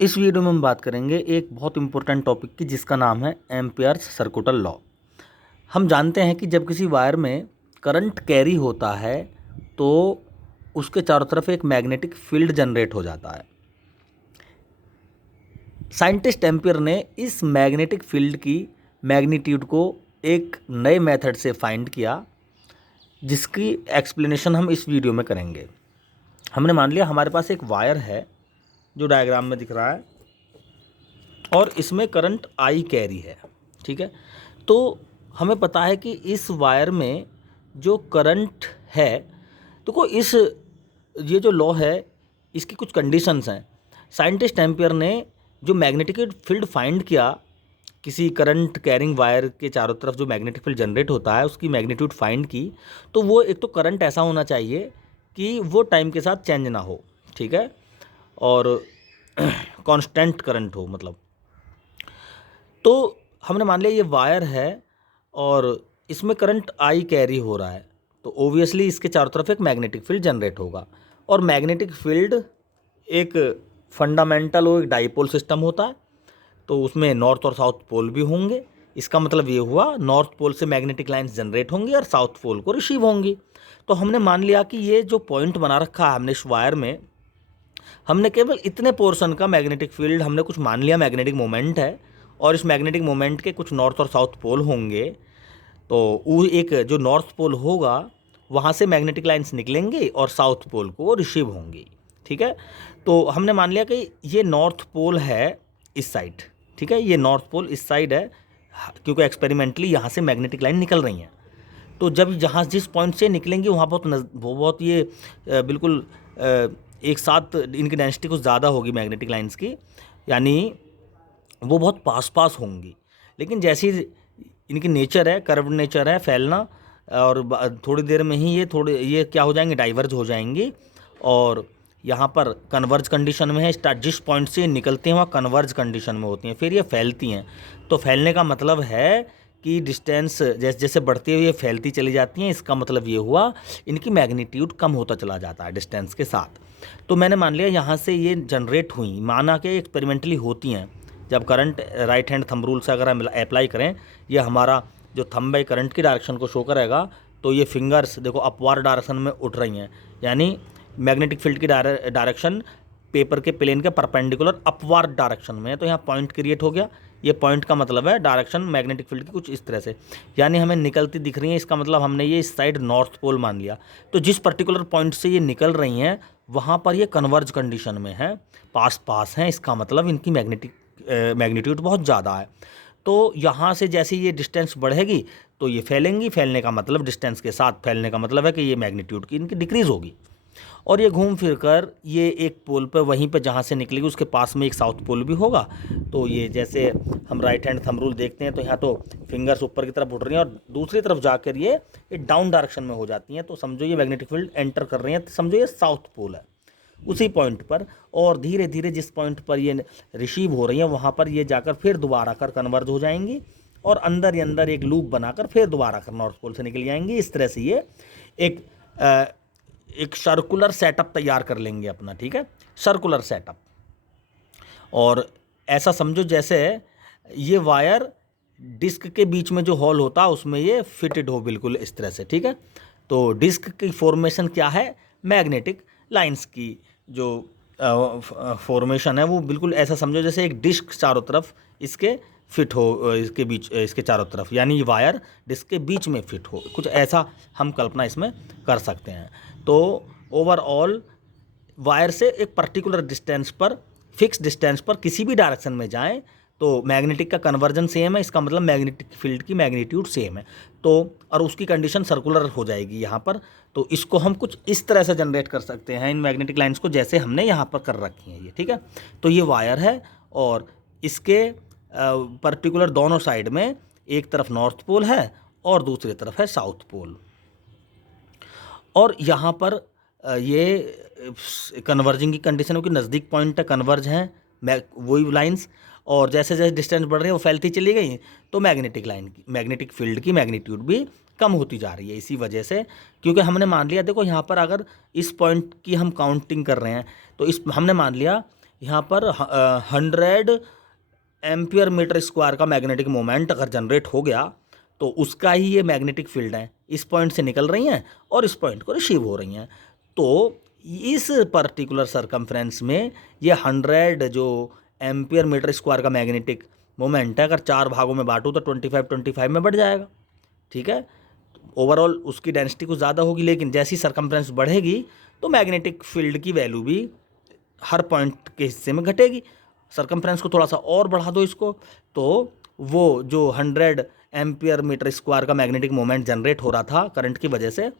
इस वीडियो में हम बात करेंगे एक बहुत इंपॉर्टेंट टॉपिक की जिसका नाम है एम्पियर्स सर्कुटल लॉ। हम जानते हैं कि जब किसी वायर में करंट कैरी होता है तो उसके चारों तरफ एक मैग्नेटिक फील्ड जनरेट हो जाता है। साइंटिस्ट एम्पियर ने इस मैग्नेटिक फील्ड की मैग्नीट्यूड को एक नए मेथड से फाइंड किया, जिसकी एक्सप्लेनेशन हम इस वीडियो में करेंगे। हमने मान लिया हमारे पास एक वायर है जो डायग्राम में दिख रहा है और इसमें करंट आई कैरी है, ठीक है। तो हमें पता है कि इस वायर में जो करंट है, तो इस ये जो लॉ है इसकी कुछ कंडीशंस हैं। साइंटिस्ट एम्पियर ने जो मैग्नेटिक फील्ड फाइंड किया किसी करंट कैरिंग वायर के चारों तरफ, जो मैग्नेटिक फील्ड जनरेट होता है उसकी मैग्नीट्यूड फाइंड की, तो वो एक तो करंट ऐसा होना चाहिए कि वो टाइम के साथ चेंज ना हो, ठीक है, और कांस्टेंट करंट हो मतलब। तो हमने मान लिया ये वायर है और इसमें करंट आई कैरी हो रहा है, तो ओबियसली इसके चारों तरफ एक मैग्नेटिक फील्ड जनरेट होगा। और मैग्नेटिक फील्ड एक फंडामेंटल और एक डाइपोल सिस्टम होता है, तो उसमें नॉर्थ और साउथ पोल भी होंगे। इसका मतलब ये हुआ नॉर्थ पोल से मैग्नेटिक लाइन्स जनरेट होंगी और साउथ पोल को रिसीव होंगी। तो हमने मान लिया कि ये जो पॉइंट बना रखा है हमने इस वायर में, हमने केवल इतने पोर्शन का मैग्नेटिक फील्ड हमने कुछ मान लिया मैग्नेटिक मोमेंट है, और इस मैग्नेटिक मोमेंट के कुछ नॉर्थ और साउथ पोल होंगे। तो वो एक जो नॉर्थ पोल होगा वहाँ से मैग्नेटिक लाइन्स निकलेंगे और साउथ पोल को रिसीव होंगी, ठीक है। तो हमने मान लिया कि ये नॉर्थ पोल है इस साइड, ठीक है, ये नॉर्थ पोल इस साइड है, क्योंकि एक्सपेरिमेंटली यहाँ से मैग्नेटिक लाइन निकल रही हैं। तो जब जहाँ जिस पॉइंट से निकलेंगी वहाँ बहुत ये बिल्कुल एक साथ इनकी डेंसिटी कुछ ज़्यादा होगी मैग्नेटिक लाइन्स की, यानी वो बहुत पास पास होंगी। लेकिन जैसी इनकी नेचर है, कर्व्ड नेचर है, फैलना, और थोड़ी देर में ही ये क्या हो जाएंगे, डाइवर्ज हो जाएंगी और यहाँ पर कन्वर्ज कंडीशन में है। स्टार्ट जिस पॉइंट से निकलते हैं वहाँ कन्वर्ज कंडीशन में होती हैं, फिर ये फैलती हैं। तो फैलने का मतलब है कि डिस्टेंस जैसे जैसे बढ़ती हुई ये फैलती चली जाती हैं। इसका मतलब ये हुआ इनकी मैग्नीट्यूड कम होता चला जाता है डिस्टेंस के साथ। तो मैंने मान लिया यहाँ से ये जनरेट हुई, माना कि एक्सपेरिमेंटली होती हैं। जब current right hand thumb rule से अगर हम अप्लाई करें, ये हमारा जो थंब है करंट की डायरेक्शन को शो करेगा, तो ये फिंगर्स देखो अपवार्ड डायरेक्शन में उठ रही हैं, यानी मैग्नेटिक फील्ड की डायरेक्शन पेपर के प्लेन के परपेंडिकुलर अपवार्ड डायरेक्शन में है। तो यहाँ पॉइंट क्रिएट हो गया। ये पॉइंट का मतलब है डायरेक्शन मैग्नेटिक फील्ड की कुछ इस तरह से, यानी हमें निकलती दिख रही है। इसका मतलब हमने ये इस साइड नॉर्थ पोल मान लिया। तो जिस पर्टिकुलर पॉइंट से ये निकल रही हैं वहाँ पर ये कन्वर्ज कंडीशन में है, पास पास हैं। इसका मतलब इनकी मैग्नीट्यूड बहुत ज़्यादा है। तो यहाँ से जैसे ये डिस्टेंस बढ़ेगी तो ये फैलेंगी, फैलने का मतलब डिस्टेंस के साथ फैलने का मतलब है कि ये मैग्नीट्यूड की इनकी डिक्रीज़ होगी, और ये घूम फिर कर ये एक पोल पर वहीं पर जहाँ से निकलेगी उसके पास में एक साउथ पोल भी होगा। तो ये जैसे हम राइट हैंड थंब रूल देखते हैं, तो यहाँ तो फिंगर्स ऊपर की तरफ उठ रही हैं और दूसरी तरफ जाकर ये डाउन डायरेक्शन में हो जाती हैं। तो समझो ये मैग्नेटिक फील्ड एंटर कर रही हैं, तो समझो ये साउथ पोल है उसी पॉइंट पर, और धीरे धीरे जिस पॉइंट पर ये रिसीव हो रही हैं वहाँ पर ये जाकर फिर दोबारा कर कन्वर्ज हो जाएंगी और अंदर ही अंदर एक लूप बनाकर फिर दोबारा कर नॉर्थ पोल से निकल जाएंगी। इस तरह से ये एक एक सर्कुलर सेटअप तैयार कर लेंगे अपना, ठीक है, सर्कुलर सेटअप। और ऐसा समझो जैसे ये वायर डिस्क के बीच में जो होल होता है उसमें ये फिटेड हो बिल्कुल इस तरह से, ठीक है। तो डिस्क की फॉर्मेशन क्या है, मैग्नेटिक लाइंस की जो फॉर्मेशन है वो बिल्कुल ऐसा समझो जैसे एक डिस्क चारों तरफ इसके फिट हो, इसके बीच इसके चारों तरफ, यानी वायर डिस्क के बीच में फिट हो, कुछ ऐसा हम कल्पना इसमें कर सकते हैं। तो ओवरऑल वायर से एक पर्टिकुलर डिस्टेंस पर, फिक्स डिस्टेंस पर किसी भी डायरेक्शन में जाएं तो मैग्नेटिक का कन्वर्जन सेम है। इसका मतलब मैग्नेटिक फील्ड की मैग्नीट्यूड सेम है, तो और उसकी कंडीशन सर्कुलर हो जाएगी यहाँ पर। तो इसको हम कुछ इस तरह से जनरेट कर सकते हैं इन मैग्नेटिक लाइंस को, जैसे हमने यहाँ पर कर रखी हैं ये, ठीक है। तो ये वायर है और इसके पर्टिकुलर दोनों साइड में एक तरफ नॉर्थ पोल है और दूसरी तरफ है साउथ पोल, और यहाँ पर ये कन्वर्जिंग की कंडीशन हो कि नज़दीक पॉइंट है, कन्वर्ज हैं वही लाइंस, और जैसे जैसे डिस्टेंस बढ़ रही है वो फैलती चली गई, तो मैग्नेटिक फील्ड की मैग्नीट्यूड भी कम होती जा रही है इसी वजह से। क्योंकि हमने मान लिया, देखो यहाँ पर अगर इस पॉइंट की हम काउंटिंग कर रहे हैं तो इस हमने मान लिया यहाँ पर 100 एम्पियर मीटर स्क्वायर का मैग्नेटिक मोमेंट अगर जनरेट हो गया तो उसका ही ये मैग्नेटिक फील्ड है, इस पॉइंट से निकल रही हैं और इस पॉइंट को रिसीव हो रही हैं। तो इस पर्टिकुलर सरकमफ्रेंस में ये 100 जो एम्पियर मीटर स्क्वायर का मैग्नेटिक मोमेंट है, अगर 4 भागों में बांटूँ तो 25-25 में बढ़ जाएगा। ठीक है, ओवरऑल उसकी डेंसिटी कुछ ज़्यादा होगी, लेकिन जैसी सरकमफ्रेंस बढ़ेगी तो मैग्नेटिक फील्ड की वैल्यू भी हर पॉइंट के हिस्से में घटेगी। सरकमफ्रेंस को थोड़ा सा और बढ़ा दो इसको, तो वो जो 100 एम्पियर मीटर स्क्वायर का मैग्नेटिक मोमेंट जनरेट हो रहा था करंट की वजह से,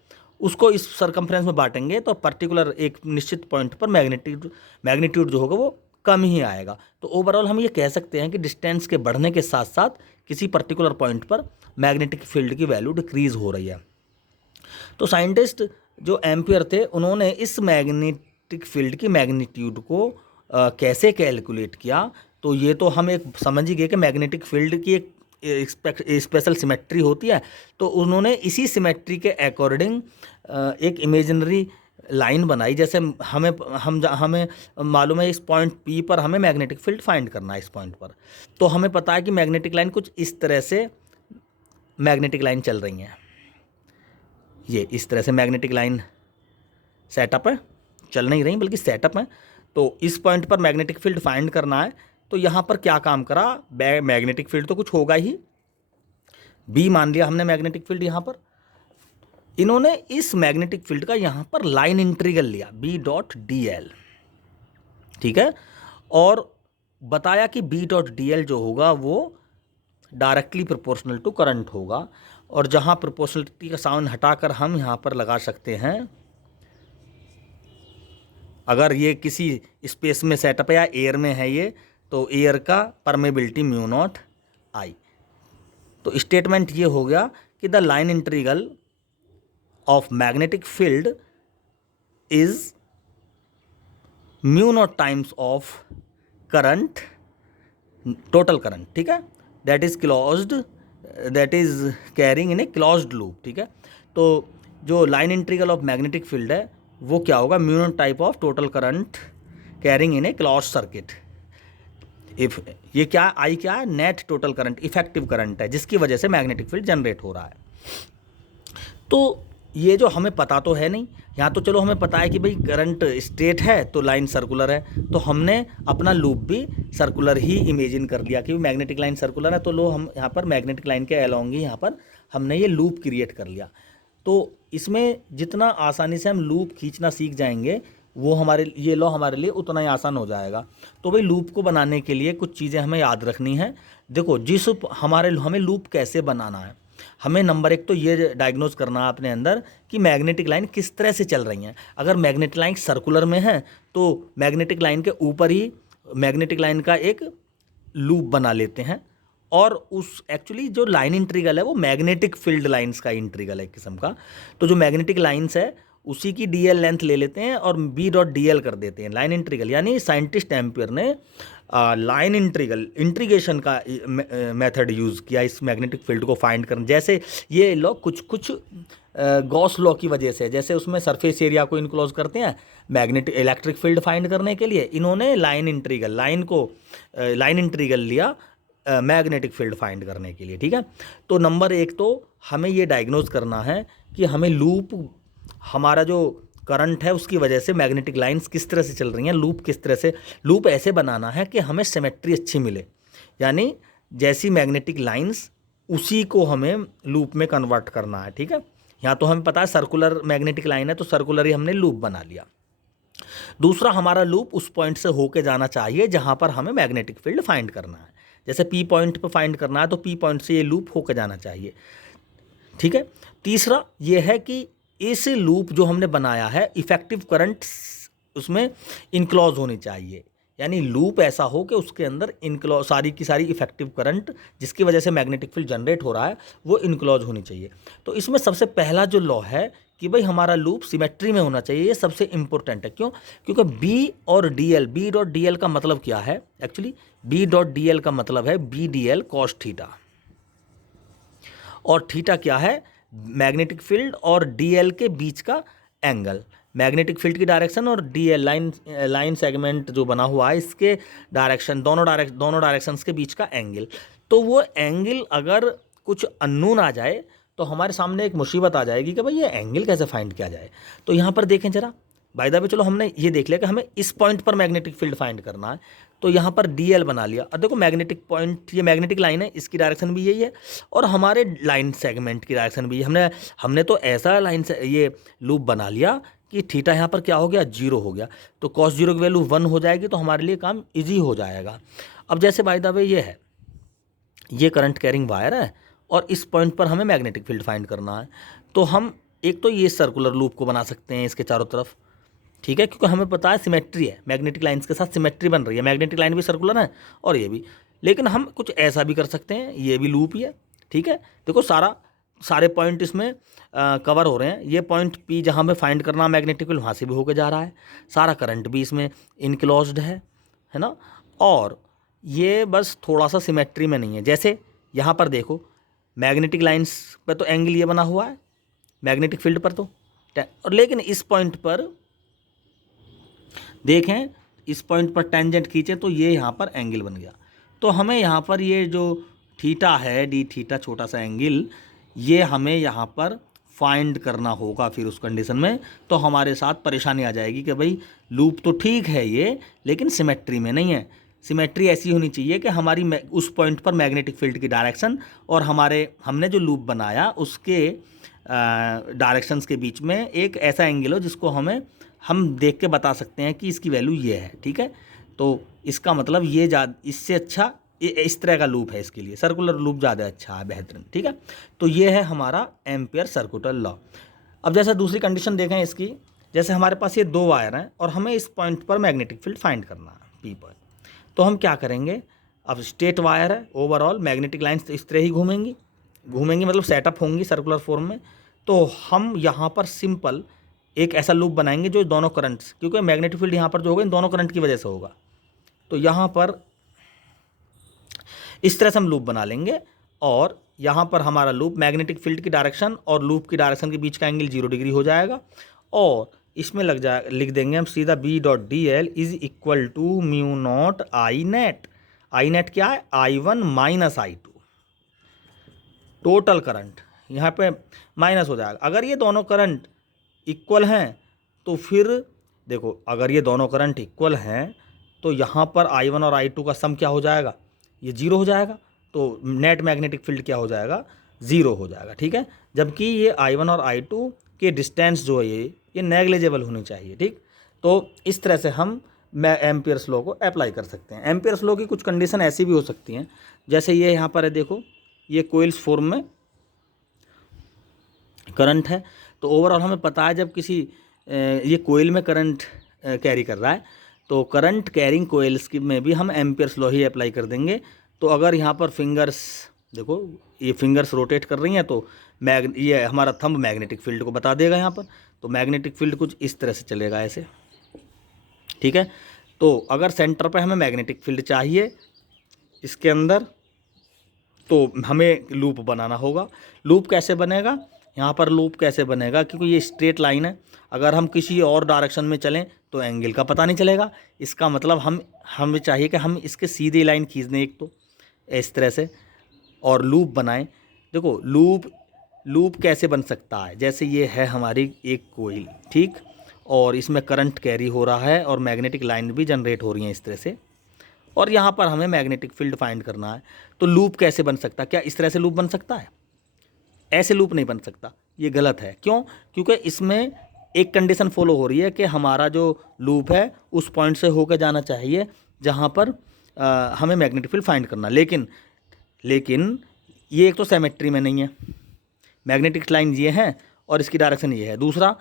उसको इस सरकमफ्रेंस में बांटेंगे तो पर्टिकुलर एक निश्चित पॉइंट पर मैग्नीट्यूड जो होगा वो कम ही आएगा। तो ओवरऑल हम ये कह सकते हैं कि डिस्टेंस के बढ़ने के साथ साथ किसी पर्टिकुलर पॉइंट पर मैग्नेटिक फील्ड की वैल्यू डिक्रीज हो रही है। तो साइंटिस्ट जो एम्पियर थे उन्होंने इस मैग्नेटिक फील्ड की मैग्नीट्यूड को कैसे कैलकुलेट किया, तो ये तो हम एक समझ ही गए कि मैग्नेटिक फील्ड की एक स्पेशल सिमेट्री होती है। तो उन्होंने इसी सिमेट्री के अकॉर्डिंग एक इमेजिनरी लाइन बनाई। जैसे हमें मालूम है इस पॉइंट पी पर हमें मैग्नेटिक फील्ड फाइंड करना है इस पॉइंट पर, तो हमें पता है कि मैग्नेटिक लाइन कुछ इस तरह से मैग्नेटिक लाइन चल रही हैं। ये इस तरह से मैग्नेटिक लाइन सेटअप है, चल नहीं रही बल्कि सेटअप है। तो इस पॉइंट पर मैग्नेटिक फील्ड फाइंड करना है, तो यहाँ पर क्या काम करा, मैग्नेटिक फील्ड तो कुछ होगा ही, बी मान लिया हमने मैग्नेटिक फील्ड। यहाँ पर इन्होंने इस मैग्नेटिक फील्ड का यहाँ पर लाइन इंटीग्रल लिया B.dl, ठीक है, और बताया कि B.dl जो होगा वो डायरेक्टली प्रोपोर्शनल टू करंट होगा। और जहाँ प्रोपोर्शनलिटी का साउंड हटाकर हम यहाँ पर लगा सकते हैं, अगर ये किसी स्पेस में सेटअप है या एयर में है ये, तो एयर का परमेबिलिटी μ0I। तो स्टेटमेंट ये हो गया कि the line integral of magnetic field is μ0 times of current, total current, ठीक है, that is closed, that is carrying in a closed loop. ठीक है, तो जो line integral of magnetic field है वो क्या होगा, μ0 type of total current carrying in a close circuit. If ये क्या आई क्या है, net total current, effective current है जिसकी वजह से मैग्नेटिक फील्ड जनरेट हो रहा है। तो ये जो हमें पता तो है नहीं, यहाँ तो चलो हमें पता है कि भाई करंट स्ट्रेट है तो लाइन सर्कुलर है, तो हमने अपना लूप भी सर्कुलर ही इमेजिन कर लिया कि मैग्नेटिक लाइन सर्कुलर है, तो लो हम यहाँ पर मैग्नेटिक लाइन के अलोंग ही यहाँ पर हमने ये लूप क्रिएट कर लिया। तो इसमें जितना आसानी से हम लूप खींचना सीख जाएंगे वो हमारे ये लो हमारे लिए उतना ही आसान हो जाएगा। तो भाई लूप को बनाने के लिए कुछ चीज़ें हमें याद रखनी है। देखो हमें लूप कैसे बनाना है, हमें नंबर एक तो ये डायग्नोज करना है अपने अंदर कि मैग्नेटिक लाइन किस तरह से चल रही हैं। अगर मैग्नेटिक लाइन सर्कुलर में है तो मैग्नेटिक लाइन के ऊपर ही मैग्नेटिक लाइन का एक लूप बना लेते हैं, और उस एक्चुअली जो लाइन इंटीग्रल है वो मैग्नेटिक फील्ड लाइंस का इंटीग्रल है एक किस्म का। तो जो मैग्नेटिक लाइंस है उसी की dl लेंथ ले लेते हैं और B.dl कर देते हैं लाइन इंटीग्रल। यानी साइंटिस्ट एम्पियर ने लाइन इंटीग्रेशन का मेथड यूज़ किया इस मैग्नेटिक फील्ड को फाइंड करने। जैसे ये लोग कुछ गॉस लॉ की वजह से, जैसे उसमें सरफेस एरिया को इनक्लोज करते हैं मैग्नेटिक इलेक्ट्रिक फील्ड फाइंड करने के लिए, इन्होंने लाइन इंटीग्रल लिया मैग्नेटिक फील्ड फाइंड करने के लिए। ठीक है, तो नंबर एक तो हमें ये डायग्नोज करना है कि हमें लूप, हमारा जो करंट है उसकी वजह से मैग्नेटिक लाइंस किस तरह से चल रही हैं, लूप किस तरह से, लूप ऐसे बनाना है कि हमें सिमेट्री अच्छी मिले, यानी जैसी मैग्नेटिक लाइंस उसी को हमें लूप में कन्वर्ट करना है। ठीक है, यहाँ तो हमें पता है सर्कुलर मैग्नेटिक लाइन है तो सर्कुलर ही हमने लूप बना लिया। दूसरा, हमारा लूप उस पॉइंट से होके जाना चाहिए जहाँ पर हमें मैग्नेटिक फील्ड फाइंड करना है। जैसे P पॉइंट पर फाइंड करना है तो P पॉइंट से ये लूप होकर जाना चाहिए। ठीक है, तीसरा ये है कि इस लूप जो हमने बनाया है इफेक्टिव करंट उसमें इनक्लोज होनी चाहिए, यानी लूप ऐसा हो कि उसके अंदर इनक्लोज सारी की सारी इफेक्टिव करंट जिसकी वजह से मैग्नेटिक फील्ड जनरेट हो रहा है वो इनक्लोज होनी चाहिए। तो इसमें सबसे पहला जो लॉ है कि भाई हमारा लूप सिमेट्री में होना चाहिए, ये सबसे इंपॉर्टेंट है। क्यों? क्योंकि B.dl का मतलब क्या है, एक्चुअली B.dl का मतलब है B.dl cos थीटा, और थीटा क्या है, मैग्नेटिक फील्ड और dl के बीच का एंगल। मैग्नेटिक फील्ड की डायरेक्शन और डी एल लाइन सेगमेंट जो बना हुआ है इसके डायरेक्शन दोनों डायरेक्शंस के बीच का एंगल। तो वो एंगल अगर कुछ अननोन आ जाए तो हमारे सामने एक मुसीबत आ जाएगी कि भाई ये एंगल कैसे फाइंड किया जाए। तो यहाँ पर देखें जरा, बाय द वे चलो हमने ये देख लिया कि हमें इस पॉइंट पर मैग्नेटिक फील्ड फाइंड करना है, तो यहाँ पर डी एल बना लिया। और देखो मैग्नेटिक पॉइंट, ये मैग्नेटिक लाइन है, इसकी डायरेक्शन भी यही है और हमारे लाइन सेगमेंट की डायरेक्शन भी हमने तो ऐसा लाइन से ये लूप बना लिया कि थीटा यहाँ पर क्या हो गया, 0 हो गया। तो cos 0 की वैल्यू 1 हो जाएगी, तो हमारे लिए काम ईजी हो जाएगा। अब जैसे बाय द वे ये है, ये करंट कैरिंग वायर है और इस पॉइंट पर हमें मैग्नेटिक फील्ड फाइंड करना है। तो हम एक तो ये सर्कुलर लूप को बना सकते हैं इसके चारों तरफ, ठीक है, क्योंकि हमें पता है सिमेट्री है, मैग्नेटिक लाइंस के साथ सिमेट्री बन रही है, मैग्नेटिक लाइन भी सर्कुलर है और ये भी। लेकिन हम कुछ ऐसा भी कर सकते हैं, ये भी लूप ही है, ठीक है। देखो सारे पॉइंट इसमें कवर हो रहे हैं। ये पॉइंट P जहाँ हमें फाइंड करना मैग्नेटिक फील्ड, वहाँ से भी होकर जा रहा है, सारा करंट भी इसमें इनक्लोज्ड है ना। और ये बस थोड़ा सा सिमेट्री में नहीं है। जैसे यहाँ पर देखो मैग्नेटिक लाइंस पर तो एंगल ये बना हुआ है, मैग्नेटिक फील्ड पर तो, और लेकिन इस पॉइंट पर देखें, इस पॉइंट पर टेंजेंट खींचे तो ये यहाँ पर एंगल बन गया। तो हमें यहाँ पर ये जो थीटा है, डी थीटा छोटा सा एंगल, ये हमें यहाँ पर फाइंड करना होगा। फिर उस कंडीशन में तो हमारे साथ परेशानी आ जाएगी कि भाई लूप तो ठीक है ये, लेकिन सिमेट्री में नहीं है। सिमेट्री ऐसी होनी चाहिए कि हमारी उस पॉइंट पर मैग्नेटिक फील्ड की डायरेक्शन और हमने जो लूप बनाया उसके डायरेक्शंस के बीच में एक ऐसा एंगल हो जिसको हम देख के बता सकते हैं कि इसकी वैल्यू ये है, ठीक है। तो इसका मतलब ये इससे अच्छा इस तरह का लूप है, इसके लिए सर्कुलर लूप ज़्यादा अच्छा है, बेहतरीन, ठीक है। तो ये है हमारा एम्पियर सर्कुलर लॉ। अब जैसे दूसरी कंडीशन देखें इसकी, जैसे हमारे पास ये 2 वायर हैं और हमें इस पॉइंट पर मैग्नेटिक फील्ड फाइंड करना है, P पॉइंट। तो हम क्या करेंगे, अब स्ट्रेट वायर है, ओवरऑल मैग्नेटिक लाइन्स इस तरह ही घूमेंगी मतलब सेटअप होंगी सर्कुलर फॉर्म में। तो हम यहाँ पर सिंपल एक ऐसा लूप बनाएंगे जो दोनों करंट्स, क्योंकि मैग्नेटिक फील्ड यहाँ पर जो होगा इन दोनों करंट की वजह से होगा, तो यहाँ पर इस तरह से हम लूप बना लेंगे। और यहाँ पर हमारा लूप मैग्नेटिक फील्ड की डायरेक्शन और लूप की डायरेक्शन के बीच का एंगल 0 डिग्री हो जाएगा। और इसमें लिख देंगे हम सीधा B.dl is equal to mu naught I net. I net क्या है, I1 minus I2, total current यहाँ पे माइनस हो जाएगा। अगर ये दोनों करंट इक्वल हैं तो फिर देखो, अगर ये दोनों करंट इक्वल हैं तो यहाँ पर I1 और I2 का सम क्या हो जाएगा, ये 0 हो जाएगा। तो नेट मैग्नेटिक फील्ड क्या हो जाएगा, 0 हो जाएगा, ठीक है। जबकि ये I1 और I2 के डिस्टेंस जो है ये नेग्लिजिबल होनी चाहिए, ठीक। तो इस तरह से हम एम्पियर्स लॉ को अप्लाई कर सकते हैं। एम्पियर्स लॉ की कुछ कंडीशन ऐसी भी हो सकती हैं, जैसे ये यहाँ पर है, देखो ये कोइल्स फॉर्म में करंट है। तो ओवरऑल हमें पता है जब किसी ये कोइल में करंट कैरी कर रहा है तो करंट कैरिंग कोइल्स की में भी हम एम्पियर्स लॉ ही अप्लाई कर देंगे। तो अगर यहाँ पर फिंगर्स, देखो ये फिंगर्स रोटेट कर रही हैं तो ये हमारा थंब मैग्नेटिक फील्ड को बता देगा यहाँ पर। तो मैग्नेटिक फील्ड कुछ इस तरह से चलेगा ऐसे, ठीक है। तो अगर सेंटर पे हमें मैग्नेटिक फील्ड चाहिए इसके अंदर तो हमें लूप बनाना होगा। लूप कैसे बनेगा, यहाँ पर लूप कैसे बनेगा, क्योंकि ये स्ट्रेट लाइन है, अगर हम किसी और डायरेक्शन में चलें तो एंगल का पता नहीं चलेगा। इसका मतलब हमें चाहिए कि हम इसके सीधी लाइन खींच दें एक तो इस तरह से और लूप बनाएं। देखो लूप कैसे बन सकता है, जैसे ये है हमारी एक कोइल, ठीक, और इसमें करंट कैरी हो रहा है और मैग्नेटिक लाइन भी जनरेट हो रही है इस तरह से, और यहाँ पर हमें मैग्नेटिक फील्ड फाइंड करना है। तो लूप कैसे बन सकता है, क्या इस तरह से लूप बन सकता है, ऐसे लूप नहीं बन सकता, ये गलत है। क्यों, क्योंकि इसमें एक कंडीशन फॉलो हो रही है कि हमारा जो लूप है उस पॉइंट से होकर जाना चाहिए जहाँ पर हमें मैग्नेटिक फील्ड फाइंड करना। लेकिन ये एक तो सिमेट्री में नहीं है, मैग्नेटिक लाइन ये है और इसकी डायरेक्शन ये है। दूसरा,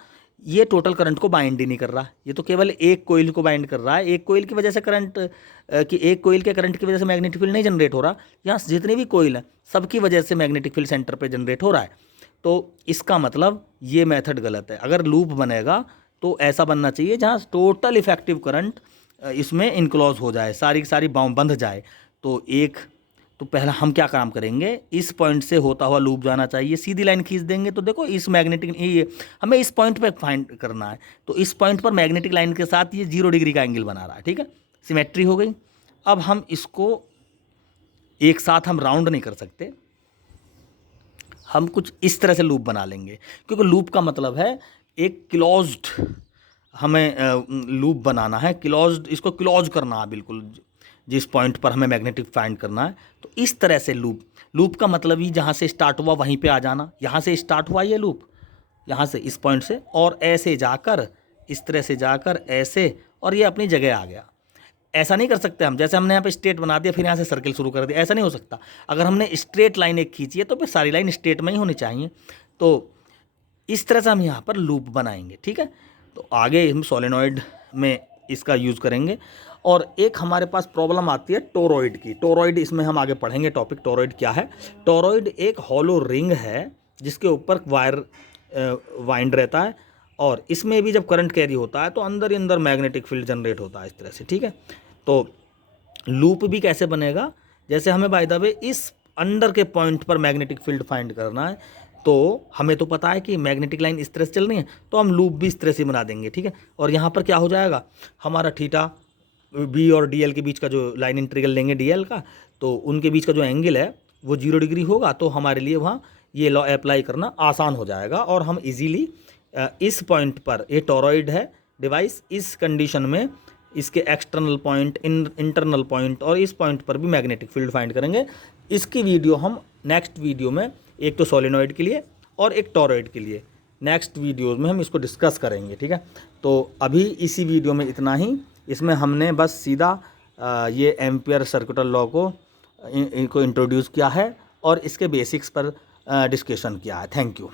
ये टोटल करंट को बाइंड ही नहीं कर रहा, ये तो केवल एक कोइल को बाइंड कर रहा है। एक कोइल की वजह से एक कोइल के करंट की वजह से मैग्नेटिक फील्ड नहीं जनरेट हो रहा, यहाँ जितने भी कोइल हैं सबकी वजह से मैग्नेटिक फील्ड सेंटर पे जनरेट हो रहा है। तो इसका मतलब ये मेथड गलत है। अगर लूप बनेगा तो ऐसा बनना चाहिए जहाँ टोटल इफेक्टिव करंट इसमें इनक्लोज हो जाए, सारी की सारी बंध जाए। तो एक तो पहला हम क्या काम करेंगे, इस पॉइंट से होता हुआ लूप जाना चाहिए, सीधी लाइन खींच देंगे। तो देखो इस मैग्नेटिक, ये हमें इस पॉइंट पे फाइंड करना है, तो इस पॉइंट पर मैग्नेटिक लाइन के साथ ये 0 डिग्री का एंगल बना रहा है, ठीक है, सिमेट्री हो गई। अब हम इसको एक साथ हम राउंड नहीं कर सकते, हम कुछ इस तरह से लूप बना लेंगे, क्योंकि लूप का मतलब है एक क्लोज्ड, हमें लूप बनाना है, क्लोज्ड, इसको क्लोज करना है बिल्कुल, जिस पॉइंट पर हमें मैग्नेटिक फाइंड करना है। तो इस तरह से लूप का मतलब ही जहाँ से स्टार्ट हुआ वहीं पे आ जाना, यहाँ से स्टार्ट हुआ ये लूप, यहाँ से इस पॉइंट से, और ऐसे जाकर इस तरह से जाकर ऐसे, और ये अपनी जगह आ गया। ऐसा नहीं कर सकते हम, जैसे हमने यहाँ पे स्ट्रेट बना दिया फिर यहाँ से सर्किल शुरू कर दिया, ऐसा नहीं हो सकता। अगर हमने स्ट्रेट लाइन एक खींची है तो फिर सारी लाइन स्ट्रेट में ही होनी चाहिए। तो इस तरह से हम यहाँ पर लूप बनाएंगे, ठीक है। तो आगे हम सोलेनॉइड में इसका यूज़ करेंगे। और एक हमारे पास प्रॉब्लम आती है टोरॉइड की। टोरॉइड इसमें हम आगे पढ़ेंगे टॉपिक, टोरॉइड क्या है। टोरॉइड एक हॉलो रिंग है जिसके ऊपर वायर वाइंड रहता है, और इसमें भी जब करंट कैरी होता है तो अंदर ही अंदर मैग्नेटिक फील्ड जनरेट होता है इस तरह से, ठीक है। तो लूप भी कैसे बनेगा, जैसे हमें बाय द वे इस अंडर के पॉइंट पर मैग्नेटिक फील्ड फाइंड करना है, तो हमें तो पता है कि मैग्नेटिक लाइन इस तरह से चल रही है, तो हम लूप भी इस तरह से बना देंगे, ठीक है। और यहाँ पर क्या हो जाएगा, हमारा थीटा बी और डी एल के बीच का जो लाइन इंटीग्रल लेंगे डी एल का, तो उनके बीच का जो एंगल है वो 0 डिग्री होगा, तो हमारे लिए वहाँ ये लॉ अप्लाई करना आसान हो जाएगा, और हम इजीली इस पॉइंट पर, ये टोरॉइड है डिवाइस, इस कंडीशन में इसके एक्सटर्नल पॉइंट, इंटरनल पॉइंट और इस पॉइंट पर भी मैग्नेटिक फील्ड फाइंड करेंगे। इसकी वीडियो हम नेक्स्ट वीडियो में, एक तो सोलेनॉइड के लिए और एक टोरॉइड के लिए, नेक्स्ट वीडियोज़ में हम इसको डिस्कस करेंगे, ठीक है। तो अभी इसी वीडियो में इतना ही। इसमें हमने बस सीधा ये एम्पियर सर्किटल लॉ को इनको इंट्रोड्यूस किया है और इसके बेसिक्स पर डिस्कशन किया है। Thank you.